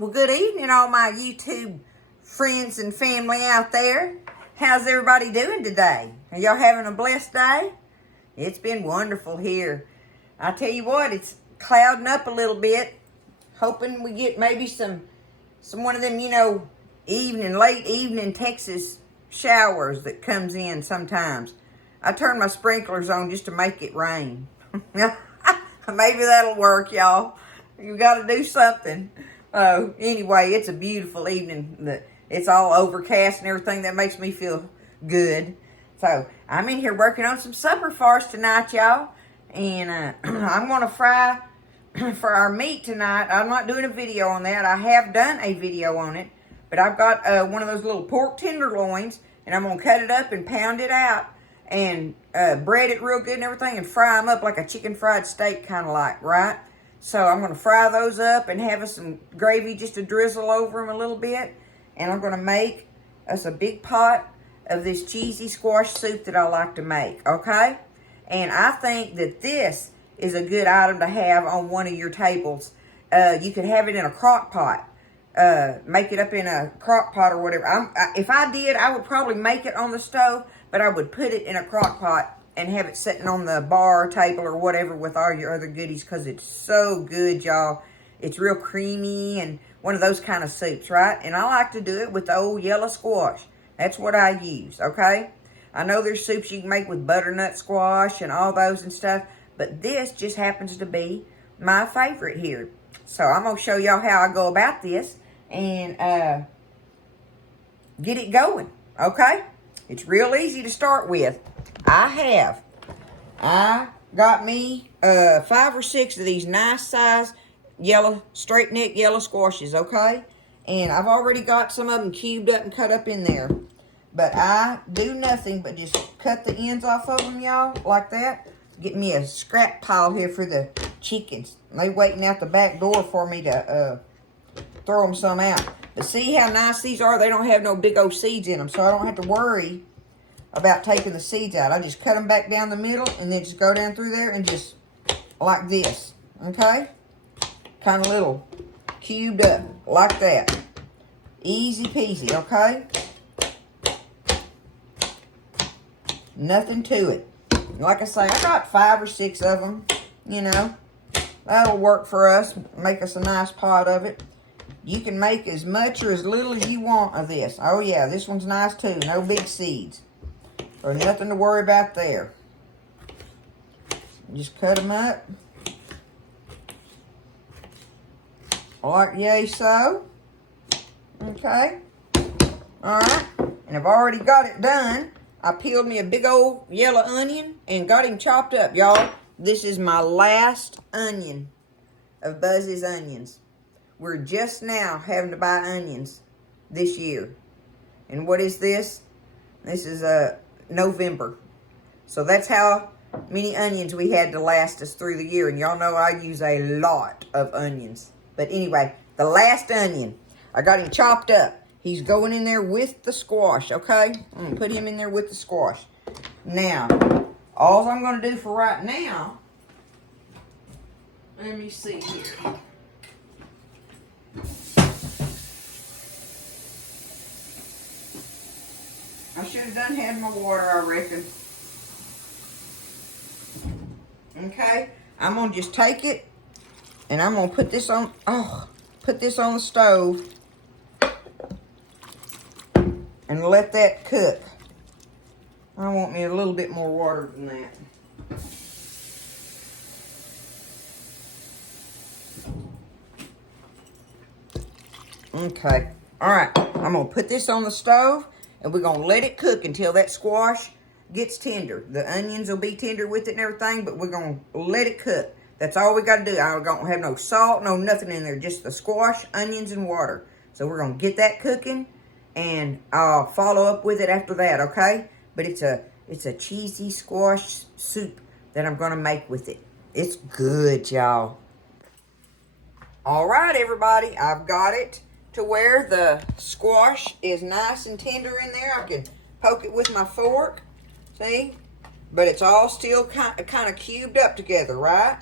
Well, good evening, all my YouTube friends and family out there. How's everybody doing today? Are y'all having a blessed day? It's been wonderful here. I tell you what, it's clouding up a little bit. Hoping we get maybe some one of them, late evening Texas showers that comes in sometimes. I turn my sprinklers on just to make it rain. Maybe that'll work, y'all. You got to do something. Anyway, it's a beautiful evening. It's all overcast and everything. That makes me feel good. So I'm in here working on some supper for us tonight, y'all. And I'm going to fry for our meat tonight. I'm not doing a video on that. I have done a video on it. But I've got one of those little pork tenderloins. And I'm going to cut it up and pound it out. And bread it real good and everything. And fry them up like a chicken fried steak kind of like, right? So I'm going to fry those up and have us some gravy just to drizzle over them a little bit. And I'm going to make us a big pot of this cheesy squash soup that I like to make, okay? And I think that this is a good item to have on one of your tables. You could have it in a crock pot. Make it up in a crock pot or whatever. If I did, I would probably make it on the stove, but I would put it in a crock pot and have it sitting on the bar table or whatever with all your other goodies, because it's so good, y'all. It's real creamy and one of those kind of soups, right? And I like to do it with the old yellow squash. That's what I use, okay? I know there's soups you can make with butternut squash and all those and stuff, but this just happens to be my favorite here. So I'm going to show y'all how I go about this and get it going, okay? It's real easy to start with. I got me 5 or 6 of these nice size yellow, straight neck yellow squashes, okay? And I've already got some of them cubed up and cut up in there. But I do nothing but just cut the ends off of them, y'all, like that. Get me a scrap pile here for the chickens. They waiting out the back door for me to throw them some out. But see how nice these are? They don't have no big old seeds in them, so I don't have to worry about taking the seeds out. I just cut them back down the middle and then just go down through there and just like this, okay? Kind of little cubed up like that. Easy peasy, okay? Nothing to it. Like I say, I got 5 or 6 of them, That'll work for us. Make us a nice pot of it. You can make as much or as little as you want of this. Oh yeah, this one's nice too. No big seeds. Or nothing to worry about there. Just cut them up. Like yay so. Okay. Alright. And I've already got it done. I peeled me a big old yellow onion and got him chopped up, y'all. This is my last onion of Buzz's onions. We're just now having to buy onions this year. And what is this? This is November. So that's how many onions we had to last us through the year. And y'all know I use a lot of onions. But anyway, the last onion, I got him chopped up. He's going in there with the squash, okay? I'm going to put him in there with the squash. Now, all I'm going to do for right now, let me see here. I should have done had my water, I reckon. Okay, I'm going to just take it, and I'm going to put this on, the stove. And let that cook. I want me a little bit more water than that. Okay. Alright. I'm going to put this on the stove. And we're going to let it cook until that squash gets tender. The onions will be tender with it and everything. But we're going to let it cook. That's all we got to do. I don't have no salt, no nothing in there. Just the squash, onions, and water. So we're going to get that cooking. And I'll follow up with it after that, okay? But it's a cheesy squash soup that I'm going to make with it. It's good, y'all. All right, everybody. I've got it to where the squash is nice and tender in there. I can poke it with my fork. See? But it's all still kind of cubed up together, right?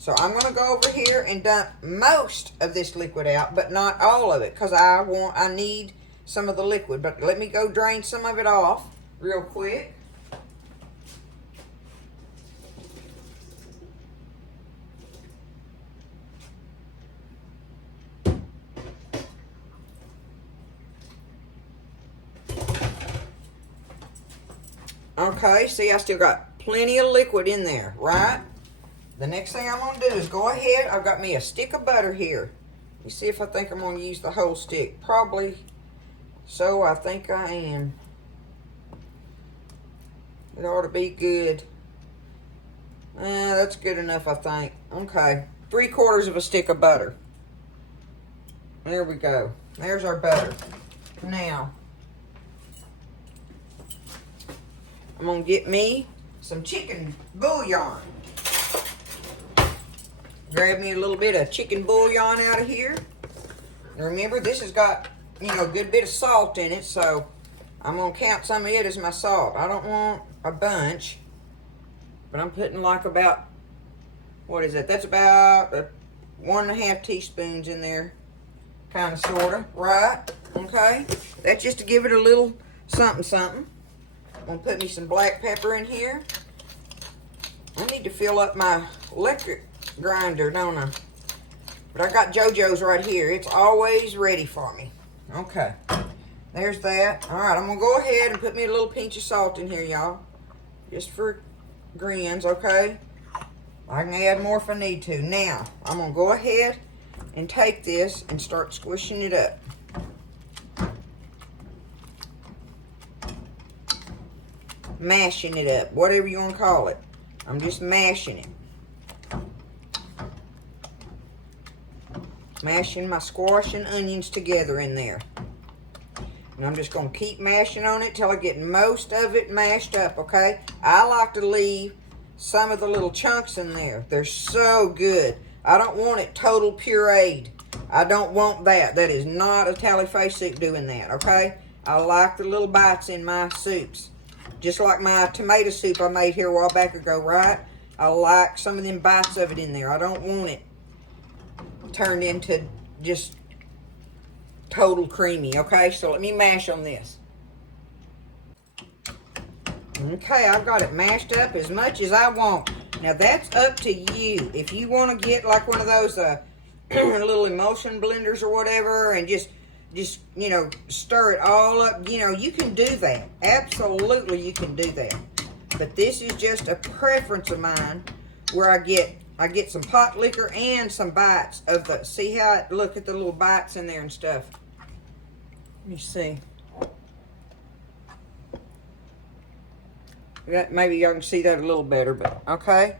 So I'm going to go over here and dump most of this liquid out, but not all of it, because I need some of the liquid. But let me go drain some of it off real quick. Okay, see, I still got plenty of liquid in there, right? The next thing I'm going to do is go ahead. I've got me a stick of butter here. Let me see if I think I'm going to use the whole stick. Probably so. I think I am. It ought to be good. That's good enough, I think. Okay. 3/4 of a stick of butter. There we go. There's our butter. Now, I'm going to get me some chicken bouillon. Grab me a little bit of chicken bouillon out of here. And remember, this has got, a good bit of salt in it, so I'm going to count some of it as my salt. I don't want a bunch, but I'm putting like about, what is that? That's about 1.5 teaspoons in there, kind of, sort of, right? Okay? That's just to give it a little something, something. I'm going to put me some black pepper in here. I need to fill up my electric grinder, don't I? But I got JoJo's right here. It's always ready for me. Okay. There's that. All right, I'm going to go ahead and put me a little pinch of salt in here, y'all. Just for grins, okay? I can add more if I need to. Now, I'm going to go ahead and take this and start squishing it up. Mashing it up, whatever you want to call it. I'm just mashing it. Mashing my squash and onions together in there. And I'm just going to keep mashing on it till I get most of it mashed up, okay? I like to leave some of the little chunks in there. They're so good. I don't want it total pureed. I don't want that. That is not a tally-face soup doing that, okay? I like the little bites in my soups. Just like my tomato soup I made here a while back ago, right? I like some of them bites of it in there. I don't want it turned into just total creamy, okay? So let me mash on this. Okay, I've got it mashed up as much as I want. Now that's up to you. If you want to get like one of those little emulsion blenders or whatever and just stir it all up, you can do that. Absolutely, you can do that. But this is just a preference of mine where I get some pot liquor and some bites of the, see how it, look at the little bites in there and stuff. Let me see. Maybe y'all can see that a little better, but okay.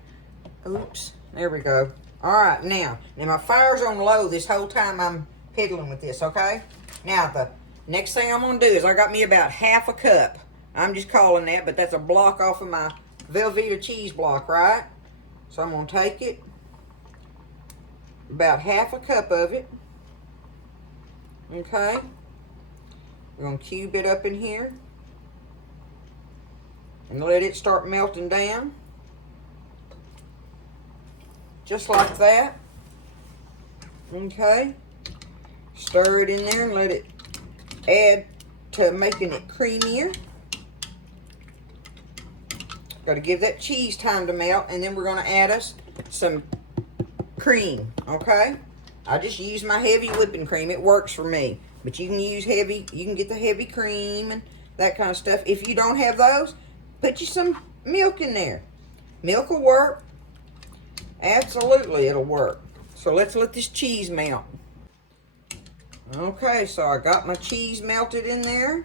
Oops, there we go. All right, now my fire's on low this whole time I'm piddling with this, okay? Now the next thing I'm gonna do is I got me about 1/2 cup. I'm just calling that, but that's a block off of my Velveeta cheese block, right? So I'm gonna take it, about 1/2 cup of it, okay? We're gonna cube it up in here and let it start melting down. Just like that. Okay. Stir it in there and let it add to making it creamier. Got to give that cheese time to melt, and then we're going to add us some cream, okay? I just use my heavy whipping cream. It works for me. But you can use heavy, you can get the heavy cream and that kind of stuff. If you don't have those, put you some milk in there. Milk will work. Absolutely, it'll work. So let's let this cheese melt. Okay, so I got my cheese melted in there.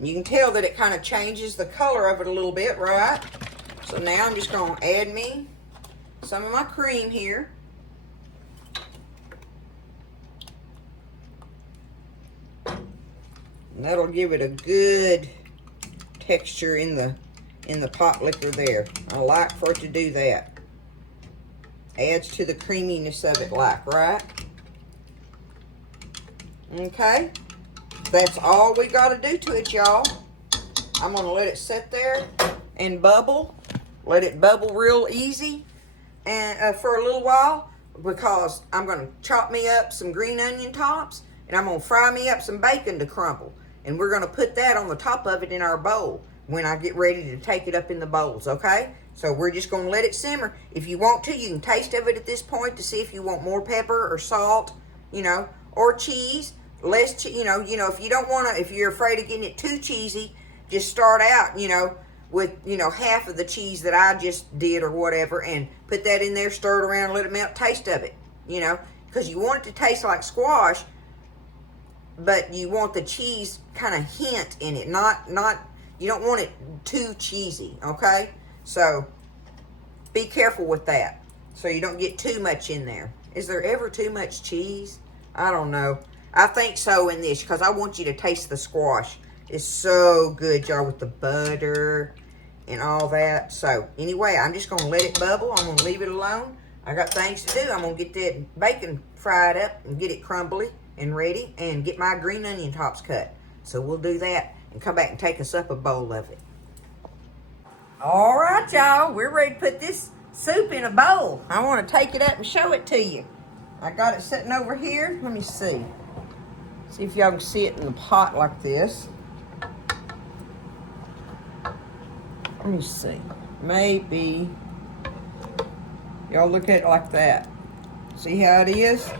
You can tell that it kind of changes the color of it a little bit, right? So now I'm just going to add me some of my cream here. And that'll give it a good texture in the pot liquor there. I like for it to do that. Adds to the creaminess of it, like, right? Okay. That's all we got to do to it, y'all. I'm going to let it sit there and bubble. Let it bubble real easy and for a little while, because I'm going to chop me up some green onion tops, and I'm going to fry me up some bacon to crumble. And we're going to put that on the top of it in our bowl when I get ready to take it up in the bowls, okay? So we're just going to let it simmer. If you want to, you can taste of it at this point to see if you want more pepper or salt, you know, or cheese. Less, you know, if you don't want to, if you're afraid of getting it too cheesy, just start out, you know, with, you know, half of the cheese that I just did or whatever, and put that in there, stir it around, let it melt, taste of it, you know, because you want it to taste like squash, but you want the cheese kind of hint in it, not, you don't want it too cheesy, okay? So, be careful with that, so you don't get too much in there. Is there ever too much cheese? I don't know. I think so in this, because I want you to taste the squash. It's so good, y'all, with the butter and all that. So, anyway, I'm just going to let it bubble. I'm going to leave it alone. I got things to do. I'm going to get that bacon fried up and get it crumbly and ready and get my green onion tops cut. So, we'll do that and come back and take us up a bowl of it. All right, y'all. We're ready to put this soup in a bowl. I want to take it up and show it to you. I got it sitting over here. Let me see. See if y'all can see it in the pot like this. Let me see. Maybe. Y'all look at it like that. See how it is?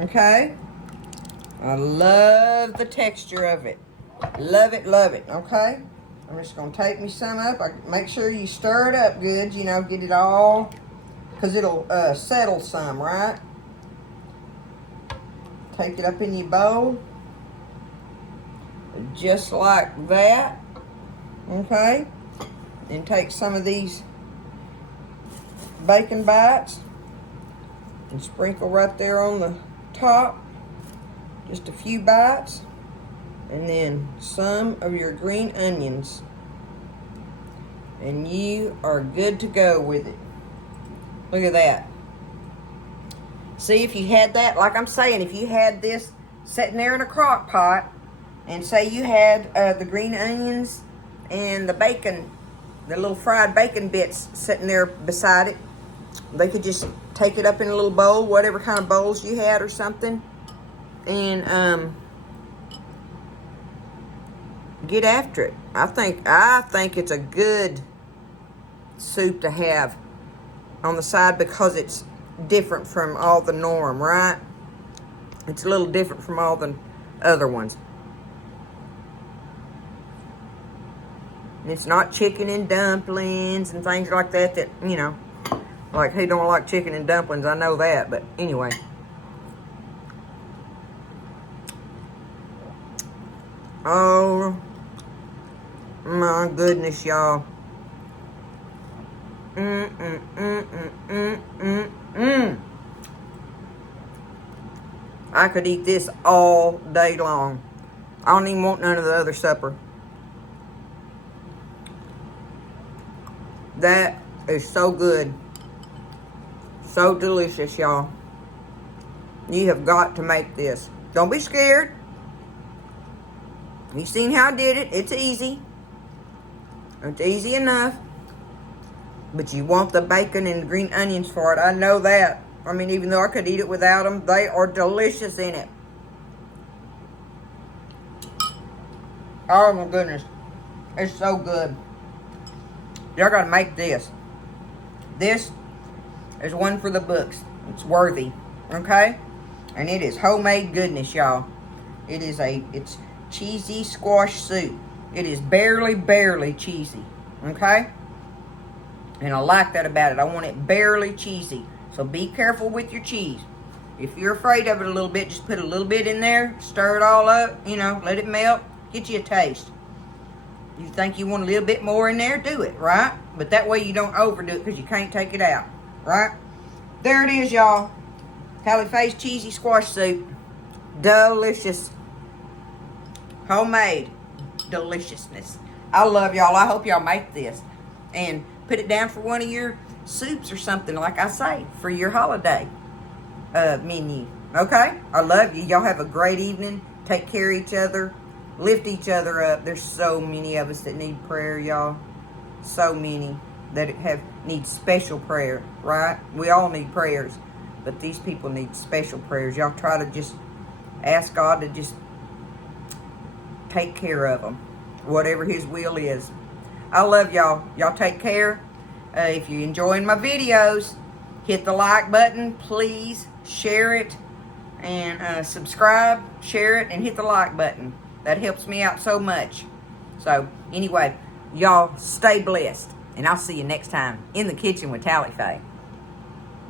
Okay. I love the texture of it. Love it, okay? I'm just going to take me some up. Make sure you stir it up good, you know, get it all, because it'll settle some, right? Take it up in your bowl. Just like that. Okay? And take some of these bacon bites and sprinkle right there on the top. Just a few bites. And then some of your green onions. And you are good to go with it. Look at that. See, if you had that, like I'm saying, if you had this sitting there in a crock pot, and say you had the green onions and the bacon, the little fried bacon bits sitting there beside it, they could just take it up in a little bowl, whatever kind of bowls you had or something, and get after it. I think it's a good soup to have on the side because it's different from all the norm, right? It's a little different from all the other ones. And it's not chicken and dumplings and things like that, you know, like who don't like chicken and dumplings, I know that, but anyway. Oh my goodness, y'all. I could eat this all day long. I don't even want none of the other supper. That is so good. So delicious, y'all. You have got to make this. Don't be scared. You seen how I did it. It's easy. It's easy enough. But you want the bacon and the green onions for it. I know that. I mean, even though I could eat it without them, they are delicious in it. Oh my goodness. It's so good. Y'all gotta make this. This is one for the books. It's worthy. Okay? And it is homemade goodness, y'all. It's cheesy squash soup. It is barely cheesy. Okay? And I like that about it. I want it barely cheesy. So be careful with your cheese. If you're afraid of it a little bit, just put a little bit in there. Stir it all up. You know, let it melt. Get you a taste. You think you want a little bit more in there, do it, right? But that way you don't overdo it because you can't take it out, right? There it is, y'all. Hallie Faye's cheesy squash soup. Delicious. Homemade deliciousness. I love y'all. I hope y'all make this. And put it down for one of your soups or something, like I say, for your holiday menu. Okay? I love you. Y'all have a great evening. Take care of each other. Lift each other up. There's so many of us that need prayer, y'all. So many. that need special prayer, right? We all need prayers, but these people need special prayers. Y'all try to just ask God to just take care of them, whatever His will is. I love y'all. Y'all take care. If you're enjoying my videos, hit the like button, please. Share it and subscribe, share it, and hit the like button. That helps me out so much. So anyway, y'all stay blessed, and I'll see you next time in the kitchen with Tally Faye.